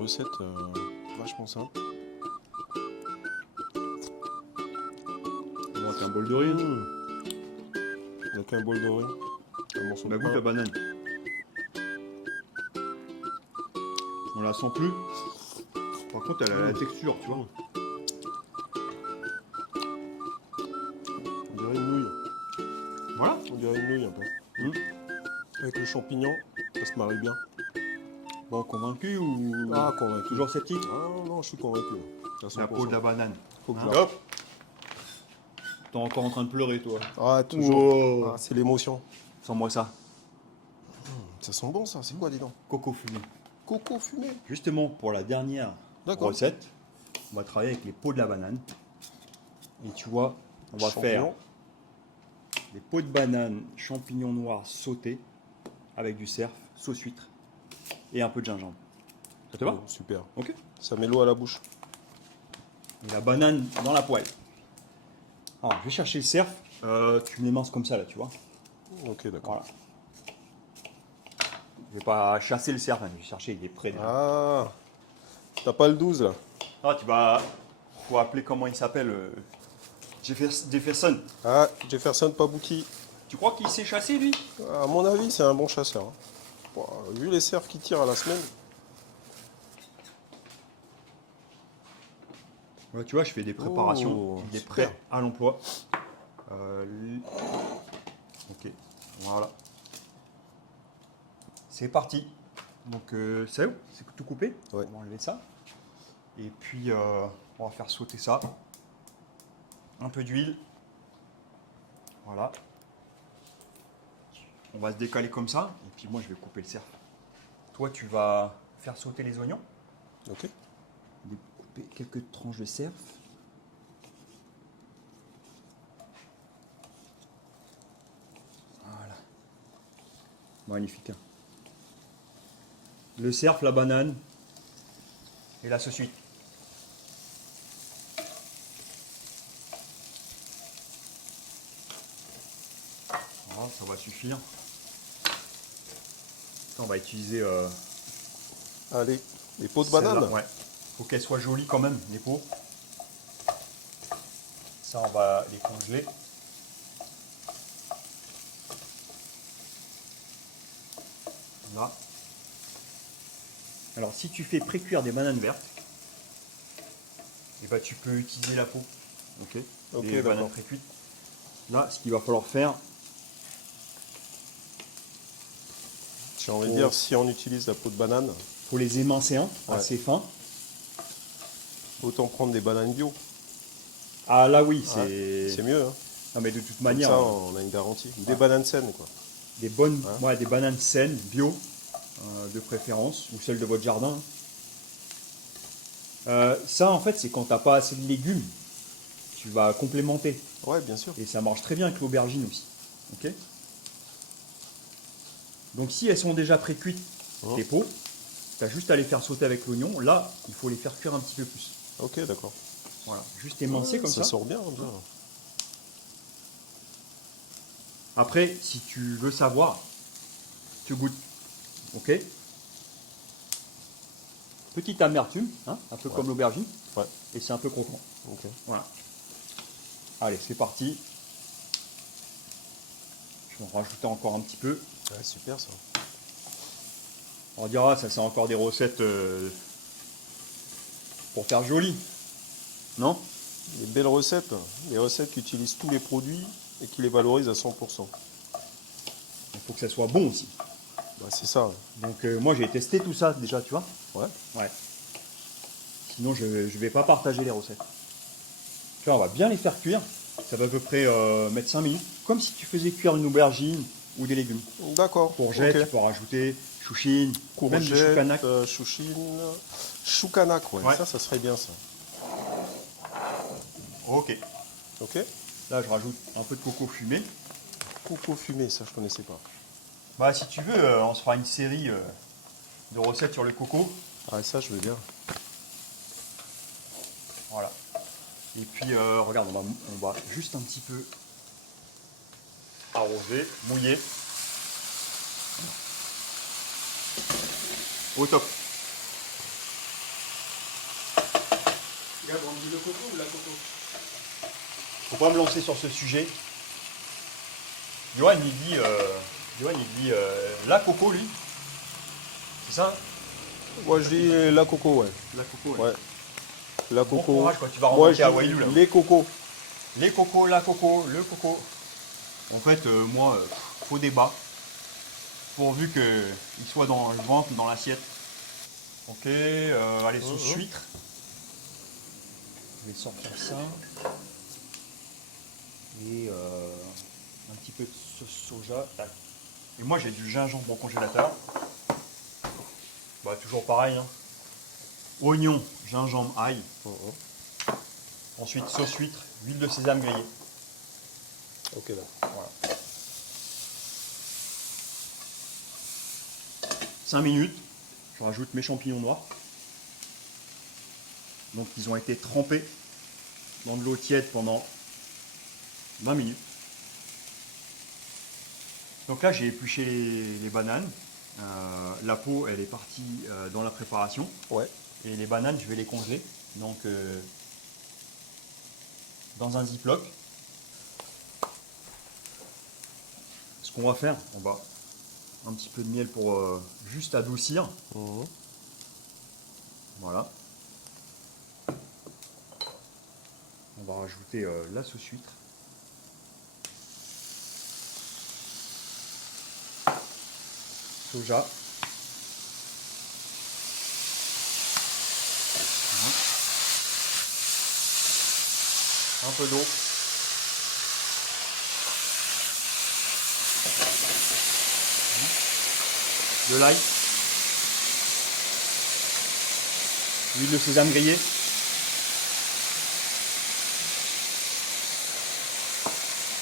recette vachement simple. On va faire un bol de riz. Donc un bol de riz, un morceau On a de goûte la pain. banane. On la sent plus. Par contre, elle a la texture, tu vois. On dirait une nouille. Voilà. On dirait une nouille un peu. Avec le champignon, ça se marie bien. Bon, convaincu ou Ah, convaincu. toujours sceptique? Ah non, je suis convaincu. À La 100%. peau de la banane. Faut que je Hein, la- hop. T'es encore en train de pleurer, toi. Ah, toujours. Wow. Ah, c'est l'émotion. Sens-moi ça. Ça sent bon ça, c'est quoi dis donc? Coco fumé. Coco fumé. Justement, pour la dernière D'accord. recette, on va travailler avec les peaux de la banane. Et tu vois, on va faire Champignon. des peaux de banane, champignons noirs sautés avec du cerf, sauce huître et un peu de gingembre. Ça te va? Oh, super. Ok. Ça met l'eau à la bouche. Et la banane dans la poêle. Alors, je vais chercher le cerf. Tu me l'éminces comme ça, là, tu vois. Ok, d'accord. Voilà. Je vais pas chasser le cerf, hein, je vais chercher, il est prêt déjà. Ah, t'as pas le 12 là? Ah, tu vas. Faut appeler comment il s'appelle Jefferson. Ah, Jefferson Pabouki. Tu crois qu'il sait chasser, lui? À mon avis, c'est un bon chasseur. Hein. Bon, vu les cerfs qui tirent à la semaine. Ouais, tu vois, je fais des préparations. Oh, Il est super. prêt à l'emploi. Ok, voilà. C'est parti. Donc, c'est où? C'est tout coupé. Ouais. On va enlever ça. Et puis, on va faire sauter ça. Un peu d'huile. Voilà. On va se décaler comme ça. Et puis, moi, je vais couper le cerf. Toi, tu vas faire sauter les oignons. Ok. Couper quelques tranches de cerf. Voilà. Magnifique. Hein. Le cerf, la banane et la sauce huître. Voilà, ça va suffire. On va utiliser Allez, les peaux de celle-là, banane. ouais. Faut qu'elles soient jolies quand même, les peaux. Ça, on va les congeler. Là. Alors, si tu fais pré-cuire des bananes vertes, et bah, tu peux utiliser la peau. Ok. Ok, Des bananes d'accord. pré-cuites. Là, ce qu'il va falloir faire, J'ai envie de dire, si on utilise la peau de banane, faut les émincer Ouais. assez fin. autant prendre des bananes bio. Ah là oui, C'est c'est. mieux. Hein. Non mais de toute Comme manière, ça, on a une garantie. Ou des Ouais. bananes saines, quoi. des bonnes, Hein. ouais, des bananes saines, bio, de préférence, ou celles de votre jardin. Ça en fait, c'est quand t'as pas assez de légumes, tu vas complémenter. Ouais, bien sûr. Et ça marche très bien avec l'aubergine aussi. Ok. Donc si elles sont déjà pré-cuites, Oh. tes peaux, tu as juste à les faire sauter avec l'oignon. Là, il faut les faire cuire un petit peu plus. Ok, d'accord. Voilà, juste émincer comme ça. Ça sort bien, bien. Après, si tu veux savoir, tu goûtes. Ok. Petite amertume, hein, un peu Ouais. comme l'aubergine. Ouais. Et c'est un peu croquant. Ok. Voilà. Allez, c'est parti. Je vais en rajouter encore un petit peu. Ouais, super ça. On dira, ça c'est encore des recettes pour faire joli. Non? Des belles recettes. Des recettes qui utilisent tous les produits et qui les valorisent à 100%. Il faut que ça soit bon aussi. Bah, c'est ça. Ouais. Donc moi j'ai testé tout ça déjà, tu vois. Ouais. Ouais. Sinon je vais pas partager les recettes. Tu vois, on va bien les faire cuire. Ça va à peu près mettre 5 minutes. Comme si tu faisais cuire une aubergine ou des légumes. D'accord. Courgettes, ok. tu peux rajouter chouchine, même du Courgettes, choucanac. chouchine, choucanac, ouais. Ouais. Ça serait bien ça. Ok. Ok. Là je rajoute un peu de coco fumé. Coco fumé, ça je connaissais pas. Bah si tu veux, on se fera une série de recettes sur le coco. Ah, ça je veux bien. Voilà. Et puis regarde, on va juste un petit peu arroser, mouiller. Au top. Gab, on dit le coco ou la coco? Faut pas me lancer sur ce sujet. Johan il dit, la coco lui. C'est ça? Moi je dis la coco, ouais. La coco. Ouais. La Bon coco. courage, quoi. Tu vas Moi remonter je à dis Wailu là. les cocos. Les cocos, la coco, le coco. En fait, moi, faux débat. Pourvu qu'il soit dans le ventre, dans l'assiette. Ok, allez, sauce huître. Je vais sortir ça. Et un petit peu de sauce soja. Tac. Et moi, j'ai du gingembre au congélateur. Bah, toujours pareil. Hein. Oignon, gingembre, ail. Ensuite, sauce huître, huile de sésame grillée. Ok, là. Voilà. 5 minutes, je rajoute mes champignons noirs. Donc ils ont été trempés dans de l'eau tiède pendant 20 minutes. Donc là j'ai épluché les bananes. La peau elle est partie dans la préparation. Ouais. Et les bananes je vais les congeler. Donc dans un ziploc. Ce qu'on va faire, on va un petit peu de miel pour juste adoucir. Voilà. On va rajouter la sauce huître. Soja. Un peu d'eau. De l'ail. L'huile de sésame grillée.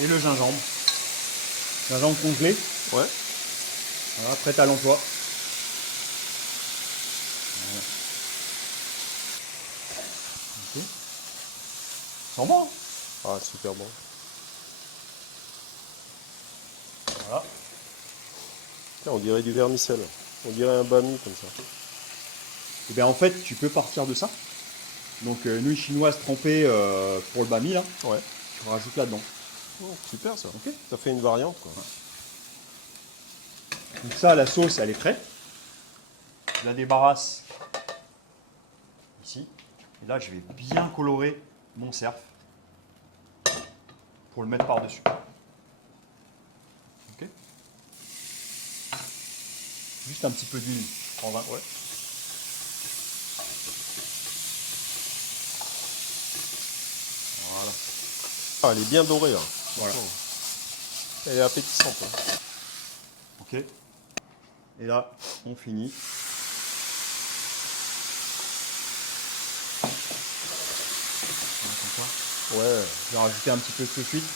Et le gingembre. Gingembre congelé. Ouais. Voilà, prêt à l'emploi. Voilà. Okay. Ça sent bon. Hein. Ah, super bon. Voilà. Tiens, on dirait du vermicelle. On dirait un bami comme ça. Et bien en fait, tu peux partir de ça. Donc nouilles chinoises trempées pour le bami là. Ouais. Tu rajoutes là-dedans. Oh, super ça. Ok. Ça fait une variante quoi. Ouais. Donc ça, la sauce, elle est prête. Je la débarrasse ici. Et là, je vais bien colorer mon cerf pour le mettre par-dessus. Ok. Juste un petit peu d'huile. En vin. Ouais. Voilà. Ah, elle est bien dorée. Hein. Voilà. Elle est appétissante. Hein. Ok. Et là, on finit. Voilà, comme ça. Ouais. Je vais rajouter un petit peu de sauce huître.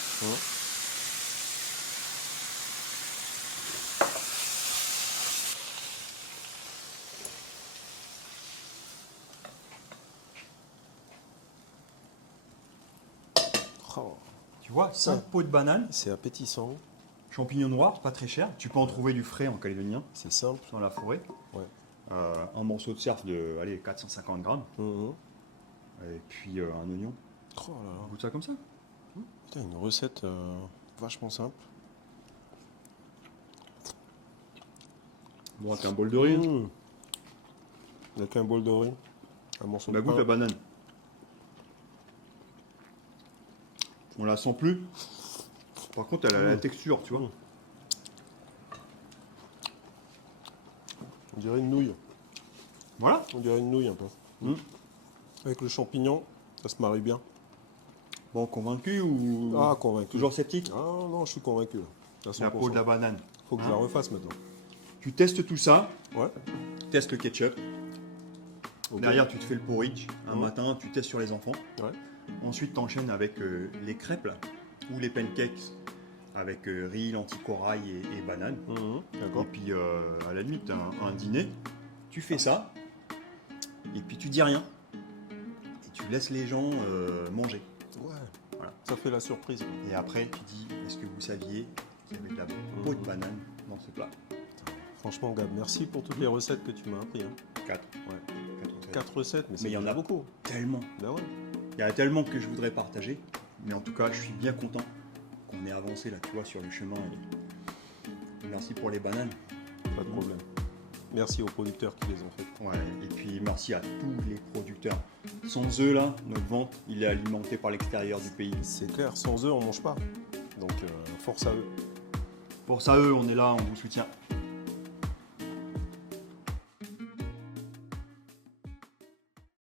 Oh, Tu vois, 5 pots de banane, c'est appétissant. champignons noirs, pas très cher. Tu peux en trouver du frais en calédonien, C'est simple. dans la forêt. Ouais. Un morceau de cerf de allez, 450 grammes. Et puis un oignon. Oh là là. On goûte ça comme ça. Putain, une recette vachement simple. Bon, avec un bol de riz. Avec un bol de riz. Un morceau Bah, de goûte pain. la banane. On la sent plus. Par contre, elle a la texture, tu vois. On dirait une nouille. Voilà. On dirait une nouille un peu. Avec le champignon, ça se marie bien. Bon, convaincu ou Ah, convaincu. toujours sceptique? Ah non, je suis convaincu. À La peau de 100%. la banane. Faut que je la refasse maintenant. Tu testes tout ça. Ouais. Testes le ketchup. Ok. Derrière, tu te fais le porridge. Un matin, tu testes sur les enfants. Ouais. Ensuite, tu enchaînes avec les crêpes là, ou les pancakes avec riz, lentilles, corail et banane. Et D'accord. puis, à la limite, un dîner. Tu fais ça. Et puis, tu dis rien. Et tu laisses les gens manger. Ouais. Voilà. Ça fait la surprise. Et après, tu dis, est-ce que vous saviez qu'il y avait de la peau de banane dans ce plat? Franchement, Gab, merci pour toutes les recettes que tu m'as appris. Hein. 4. Ouais. 4 recettes. 4 recettes, mais Mais il y en a beaucoup. tellement. Ben ouais. Il y en a tellement que je voudrais partager. Mais en tout cas, je suis bien content qu'on ait avancé là, tu vois, sur le chemin. Et merci pour les bananes. Pas de problème. Merci aux producteurs qui les ont fait. Ouais, et puis merci à tous les producteurs. Sans eux, là, notre vente, il est alimenté par l'extérieur du pays. C'est clair, sans eux, on mange pas. Donc, force à eux. Pour ça, eux, on est là, on vous soutient.